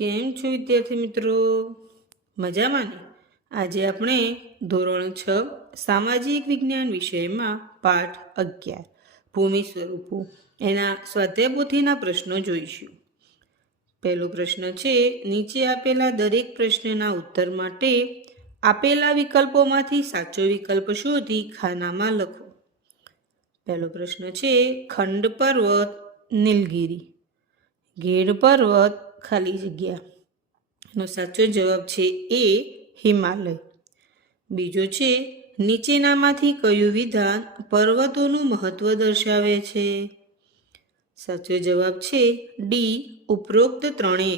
કેમ છો વિદ્યાર્થી મિત્રો? મજામાં ને? આજે આપણે ધોરણ છ, સામાજિક વિજ્ઞાન વિષયમાં પાઠ અગિયાર, ભૂમિ સ્વરૂપો, એના સ્વાધ્યાય પોથીના પ્રશ્નો જોઈશું. પહેલો પ્રશ્ન છે, નીચે આપેલા દરેક પ્રશ્નના ઉત્તર માટે આપેલા વિકલ્પોમાંથી સાચો વિકલ્પ શોધી ખાનામાં લખો. પહેલો પ્રશ્ન છે, ખંડ પર્વત, નીલગિરી. ગેડ પર્વત ખાલી જગ્યા. એનો સાચો જવાબ છે એ હિમાલય. બીજો છે, નીચેનામાંથી કયું વિધાન પર્વતોનું મહત્વ દર્શાવે છે? સાચો જવાબ છે ડી, ઉપરોક્ત ત્રણેય.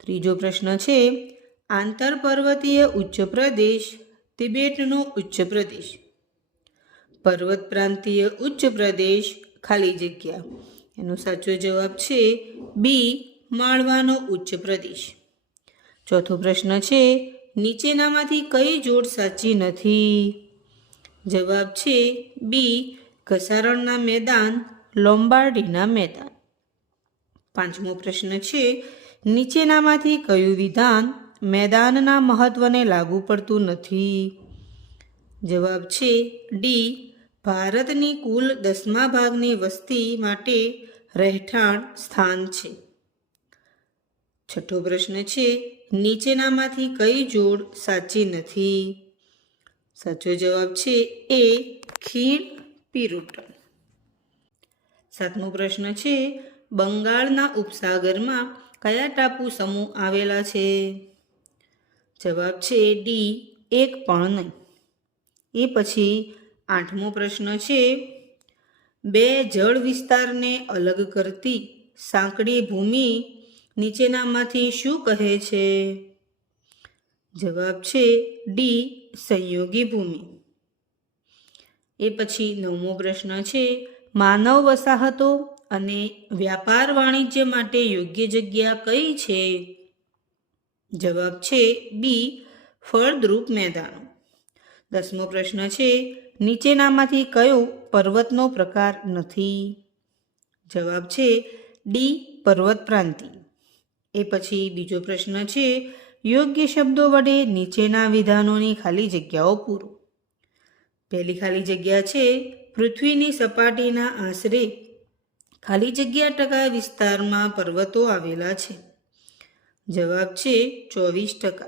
ત્રીજો પ્રશ્ન છે આંતર પર્વતીય ઉચ્ચ પ્રદેશ તિબેટનો ઉચ્ચ પ્રદેશ. પર્વત પ્રાંતીય ઉચ્ચ પ્રદેશ ખાલી જગ્યા. એનો સાચો જવાબ છે બી માળવાનો ઉચ્ચ પ્રદેશ. ચોથો પ્રશ્ન છે, નીચેનામાંથી કઈ જોડ સાચી નથી? જવાબ છે બી, ઘસારણના મેદાન, લોમ્બાર્ડીના મેદાન. પાંચમો પ્રશ્ન છે, નીચેનામાંથી કયું વિધાન મેદાનના મહત્વને લાગુ પડતું નથી? જવાબ છે ડી, ભારતની કુલ દસમા ભાગની વસ્તી માટે રહેઠાણ સ્થાન છે. છઠ્ઠો પ્રશ્ન છે, નીચેનામાંથી કઈ જોડ સાચી નથી? સાચો જવાબ છે એ ખીણ પિરુટન. સાતમો પ્રશ્ન છે, બંગાળના ઉપસાગરમાં કયા ટાપુ સમૂહ આવેલા છે? જવાબ છે ડી, એક પણ નહીં. એ પછી આઠમો પ્રશ્ન છે, બે જળ વિસ્તારને અલગ કરતી સાંકડી ભૂમિ નીચેનામાંથી શું કહે છે? જવાબ છે ડી, સંયોગી ભૂમિ. એ પછી નવમો પ્રશ્ન છે, માનવ વસાહતો અને વ્યાપાર વાણિજ્ય માટે યોગ્ય જગ્યા કઈ છે? જવાબ છે બી ફળદ્રુપ મેદાનો. દસમો પ્રશ્ન છે, નીચેનામાંથી કયો પર્વતનો પ્રકાર નથી? જવાબ છે ડી, પર્વત પ્રાંતિ. એ પછી બીજો પ્રશ્ન છે, યોગ્ય શબ્દો વડે નીચેના વિધાનોની ખાલી જગ્યાઓ પૂરો. પહેલી ખાલી જગ્યા છે, પૃથ્વીની સપાટીના આશરે ખાલી જગ્યા ટકા વિસ્તારમાં પર્વતો આવેલા છે. જવાબ છે ચોવીસ ટકા.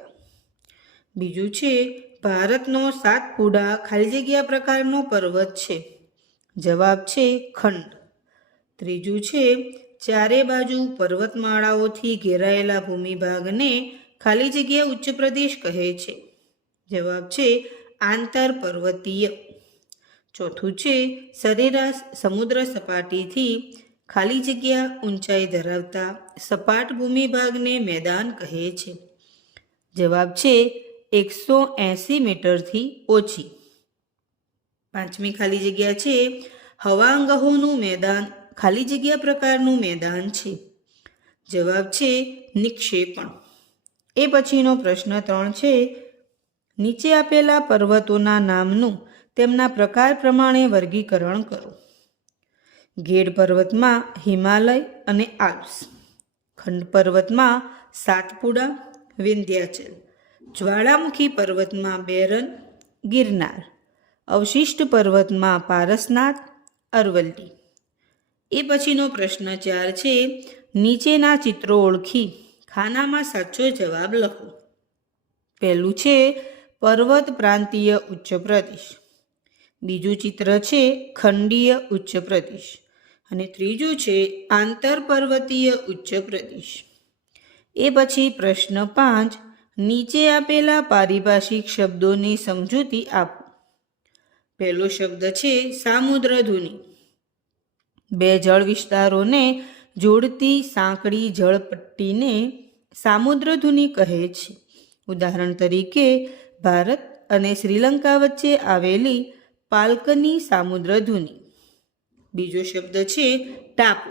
બીજું છે, ભારતનો સાતપુડા ખાલી જગ્યા પ્રકારનો પર્વત છે. જવાબ છે ખંડ. ત્રીજું છે ચારે બાજુ પર્વતમાળાઓથી ઘેરાયેલા ભૂમિભાગને ખાલી જગ્યા ઉચ્ચ પ્રદેશ કહે છે. જવાબ છે આંતર પર્વતીય. ચોથું છે સરેરાશ સમુદ્ર સપાટીથી ખાલી જગ્યા ઊંચાઈ ધરાવતા સપાટ ભૂમિભાગને મેદાન કહે છે. જવાબ છે એકસો એંસી મીટરથી ઓછી. પાંચમી ખાલી જગ્યા છે હવાંગહોનું મેદાન. ખાલી જગ્યા પ્રકારનું મેદાન છે? જવાબ છે નિક્ષેપણ. એ પછીનો પ્રશ્ન ત્રણ છે, નીચે આપેલા પર્વતોના નામનું તેમના પ્રકાર પ્રમાણે વર્ગીકરણ કરો. ગેડ પર્વતમાં હિમાલય અને આલ્પ્સ. ખંડ પર્વતમાં સાતપુડા, વિંધ્યાચલ. જ્વાળામુખી પર્વતમાં બેરન, ગિરનાર. અવશિષ્ટ પર્વતમાં પારસનાથ, અરવલ્લી. એ પછીનો પ્રશ્ન ચાર છે, નીચેના ચિત્રો ઓળખી, ખાનામાં સાચો જવાબ લખો. પહેલું છે, પર્વત પ્રાંતીય ઉચ્ચ પ્રદેશ. બીજું ચિત્ર છે, ખંડીય ઉચ્ચ પ્રદેશ. અને ત્રીજું છે, આંતર પર્વતીય ઉચ્ચ પ્રદેશ. એ પછી પ્રશ્ન પાંચ, નીચે આપેલા પારિભાષિક શબ્દોની સમજૂતી આપો. પહેલો શબ્દ છે સામુદ્રધુની બે જળ વિસ્તારોને જોડતી સાંકડી જળપટ્ટીને સામુદ્રધુની કહે છે. ઉદાહરણ તરીકે, ભારત અને શ્રીલંકા વચ્ચે આવેલી પાલકની સામુદ્રધુની. બીજો શબ્દ છે, ટાપુ.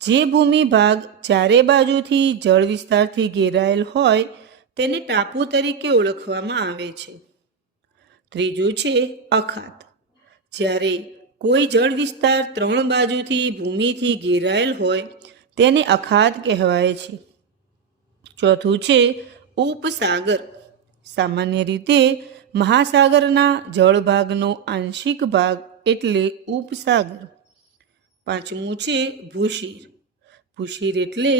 જે ભૂમિ ભાગ ચારે બાજુથી જળ વિસ્તારથી ઘેરાયેલ હોય, તેને ટાપુ તરીકે ઓળખવામાં આવે છે. ત્રીજું છે, અખાત. જ્યારે કોઈ જળ વિસ્તાર ત્રણ બાજુથી ભૂમિથી ઘેરાયેલ હોય તેને અખાત કહેવાય છે. ચોથું છે ઉપસાગર. સામાન્ય રીતે મહાસાગરના જળભાગનો આંશિક ભાગ એટલે ઉપસાગર. પાંચમું છે ભૂશીર. ભૂશીર એટલે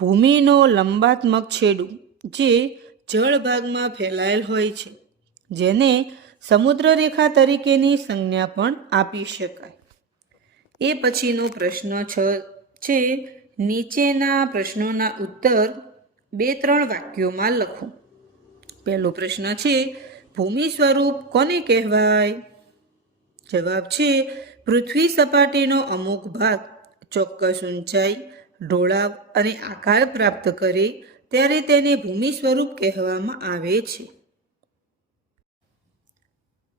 ભૂમિનો લંબાત્મક છેડું જે જળભાગમાં ફેલાયેલ હોય છે, જેને સમુદ્રરેખા તરીકેની સંજ્ઞા પણ આપી શકાય. એ પછીનો પ્રશ્ન છ, છે નીચેના પ્રશ્નોના ઉત્તર બે ત્રણ વાક્યોમાં લખો. પહેલો પ્રશ્ન છે, ભૂમિ સ્વરૂપ કોને કહેવાય? જવાબ છે, પૃથ્વી સપાટીનો અમુક ભાગ ચોક્કસ ઊંચાઈ, ઢોળાવ અને આકાર પ્રાપ્ત કરે, ત્યારે તેને ભૂમિ સ્વરૂપ કહેવામાં આવે છે.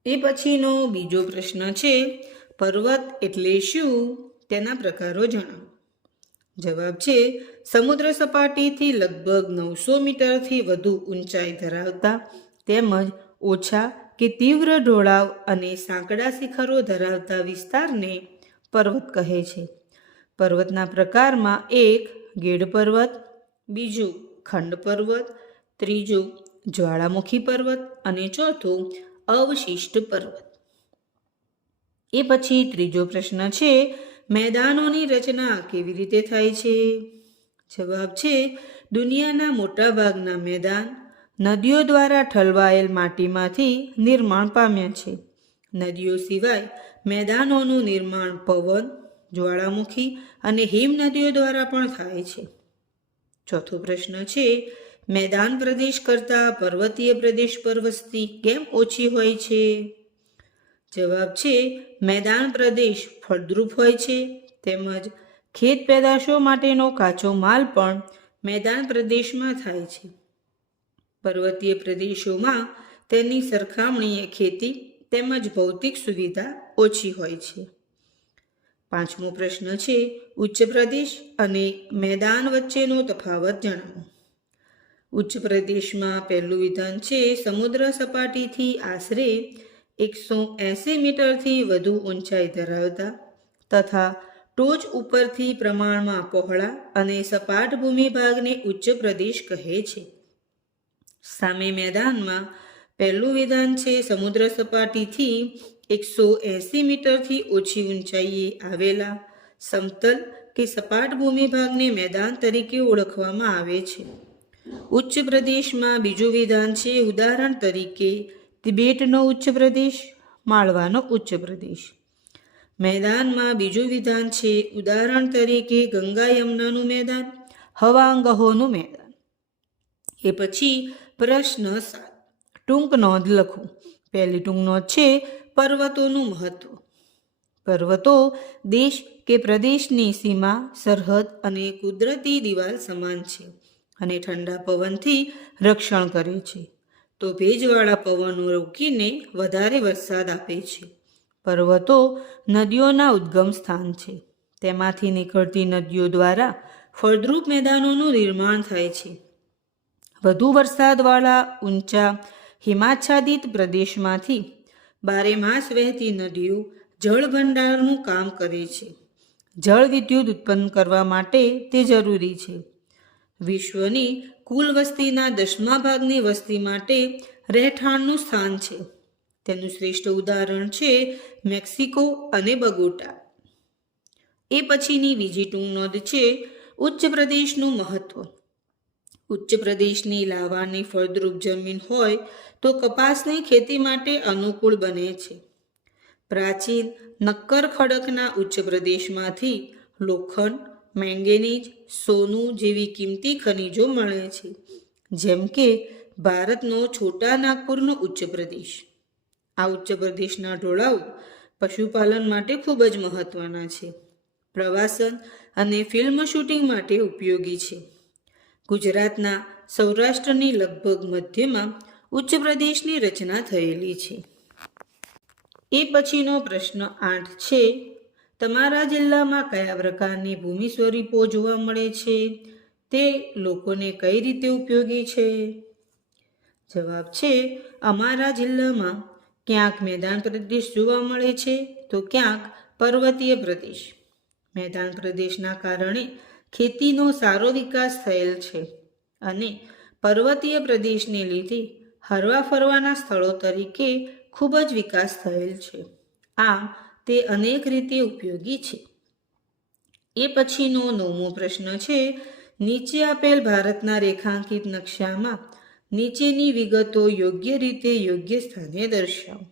એ પછીનો બીજો પ્રશ્ન છે, પર્વત એટલે શું? તેના પ્રકારો જણાવો. જવાબ છે, સમુદ્ર સપાટીથી લગભગ નવસો મીટરથી વધુ ઊંચાઈ ધરાવતા તેમજ ઓછા કે તીવ્ર ઢોળાવ અને સાંકડા શિખરો ધરાવતા વિસ્તારને પર્વત કહે છે. પર્વતના પ્રકારમાં એક ગેડ પર્વત, બીજું ખંડ પર્વત, ત્રીજું જ્વાળામુખી પર્વત અને ચોથું અવશિષ્ટ પર્વત. એ પછી ત્રીજો પ્રશ્ન છે, મેદાનોની રચના કેવી રીતે થાય છે? જવાબ છે, દુનિયાના મોટાભાગના મેદાન નદીઓ દ્વારા ઠલવાયેલ માટીમાંથી નિર્માણ પામ્યા છે. નદીઓ સિવાય મેદાનોનું નિર્માણ પવન, જ્વાળામુખી અને હિમ નદીઓ દ્વારા પણ થાય છે. ચોથો પ્રશ્ન છે મેદાન પ્રદેશ કરતાં પર્વતીય પ્રદેશ પર વસ્તી કેમ ઓછી હોય છે? જવાબ છે, મેદાન પ્રદેશ ફળદ્રુપ હોય છે. તેમજ ખેત પેદાશો માટેનો કાચો માલ પણ મેદાન પ્રદેશમાં થાય છે. પર્વતીય પ્રદેશોમાં તેની સરખામણીએ ખેતી તેમજ ભૌતિક સુવિધા ઓછી હોય છે. પાંચમો પ્રશ્ન છે, ઉચ્ચ પ્રદેશ અને મેદાન વચ્ચેનો તફાવત જણાવો. ઉચ્ચ પ્રદેશમાં પહેલું વિધાન છે, સમુદ્ર સપાટીથી આશરે એકસો એંસી મીટરથી વધુ ઊંચાઈ ધરાવતા તથા ટોચ ઉપરથી પ્રમાણમાં પહોળા અને સપાટ ભૂમિ ભાગને ઉચ્ચ પ્રદેશ કહે છે. સામે મેદાનમાં પહેલું વિધાન છે, સમુદ્ર સપાટીથી એકસો એંસી મીટરથી ઓછી ઊંચાઈએ આવેલા સમતલ કે સપાટ ભૂમિ ભાગને મેદાન તરીકે ઓળખવામાં આવે છે. ઉચ્ચ પ્રદેશમાં બીજું વિધાન છે, ઉદાહરણ તરીકે તિબેટનો ઉચ્ચ પ્રદેશ માળવાનો ઉચ્ચ પ્રદેશ મેદાનમાં બીજું વિધાન છે, ઉદાહરણ તરીકે ગંગા યમુનાનું મેદાન હવાંગહોનું મેદાન. એ પછી પ્રશ્ન સાત. ટૂંક નોંધ લખો. પહેલી ટૂંક નોંધ છે, પર્વતોનું મહત્વ. પર્વતો દેશ કે પ્રદેશની સીમા, સરહદ અને કુદરતી દિવાલ સમાન છે. અને ઠંડા પવનથી રક્ષણ કરે છે. તો ભેજવાળા પવનો રોકીને વધારે વરસાદ આપે છે. પર્વતો નદીઓના ઉદ્ગમ સ્થાન છે. તેમાંથી નીકળતી નદીઓ દ્વારા ફળદ્રુપ મેદાનોનું નિર્માણ થાય છે. વધુ વરસાદવાળા ઊંચા હિમાચ્છાદિત પ્રદેશમાંથી બારે માસ વહેતી નદીઓ જળ ભંડારનું કામ કરે છે. જળ વિદ્યુત ઉત્પન્ન કરવા માટે તે જરૂરી છે. વિશ્વની કુલ વસ્તીના દસમા ભાગની વસ્તી માટે રહેઠાણનું સ્થાન છે. તેનું શ્રેષ્ઠ ઉદાહરણ છે મેક્સિકો અને બગોટા. એ પછીની બીજી ટૂંક નોંધ છે ઉચ્ચ પ્રદેશનું મહત્વ. ઉચ્ચ પ્રદેશની લાવાની ફળદ્રુપ જમીન હોય તો કપાસની ખેતી માટે અનુકૂળ બને છે. પ્રાચીન નક્કર ખડકના ઉચ્ચ પ્રદેશમાંથી લોખંડ મેંગેનીઝ સોનું જેવી કિંમતી ખનિજો મળે છે. જેમ કે ભારતનો છોટા નાગપુરનો ઉચ્ચ પ્રદેશ. આ ઉચ્ચ પ્રદેશના ઢોળાવ પશુપાલન માટે ખૂબ જ મહત્વના છે. પ્રવાસન અને ફિલ્મ શૂટિંગ માટે ઉપયોગી છે. ગુજરાતના સૌરાષ્ટ્રની લગભગ મધ્યમાં ઉચ્ચ પ્રદેશની રચના થયેલી છે. એ પછીનો પ્રશ્ન આઠ છે તમારા જિલ્લામાં કયા પ્રકારની ભૂમિ સ્વરૂપો જોવા મળે છે? તે લોકોને કઈ રીતે ઉપયોગી છે? જવાબ છે, અમારા જિલ્લામાં ક્યાંક મેદાન પ્રદેશ જોવા મળે છે તો ક્યાંક પર્વતીય પ્રદેશ. મેદાન પ્રદેશના કારણે ખેતીનો સારો વિકાસ થયેલ છે અને પર્વતીય પ્રદેશને લીધે હરવા ફરવાના સ્થળો તરીકે ખૂબ જ વિકાસ થયેલ છે. આમ તે અનેક રીતે ઉપયોગી છે. એ પછીનો નવમો પ્રશ્ન છે, નીચે આપેલ ભારતના રેખાંકિત નકશામાં નીચેની વિગતો યોગ્ય રીતે યોગ્ય સ્થાને દર્શાવો.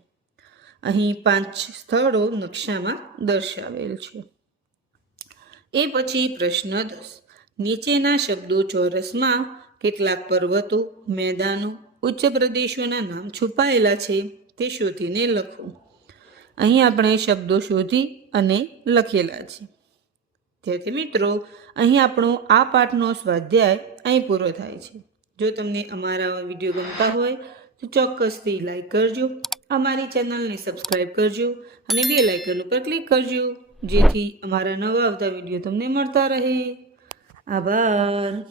અહીં પાંચ સ્થળો નકશામાં દર્શાવેલ છે. એ પછી પ્રશ્ન દસ. નીચેના શબ્દો ચોરસમાં કેટલાક પર્વતો, મેદાનો, ઉચ્ચ પ્રદેશોના નામ છુપાયેલા છે, તે શોધીને લખો. અહીં આપણે શબ્દો શોધી અને લખેલા છે. ત્યાંથી મિત્રો, અહીં આપણો આ પાઠનો સ્વાધ્યાય અહીં પૂરો થાય છે. જો તમને અમારા વીડિયો ગમતા હોય, તો ચોક્કસથી લાઈક કરજો, અમારી ચેનલને સબસ્ક્રાઈબ કરજો અને બે લાઇકન ઉપર ક્લિક કરજો, જેથી અમારા નવા આવતા વીડિયો તમને મળતા રહે. આભાર.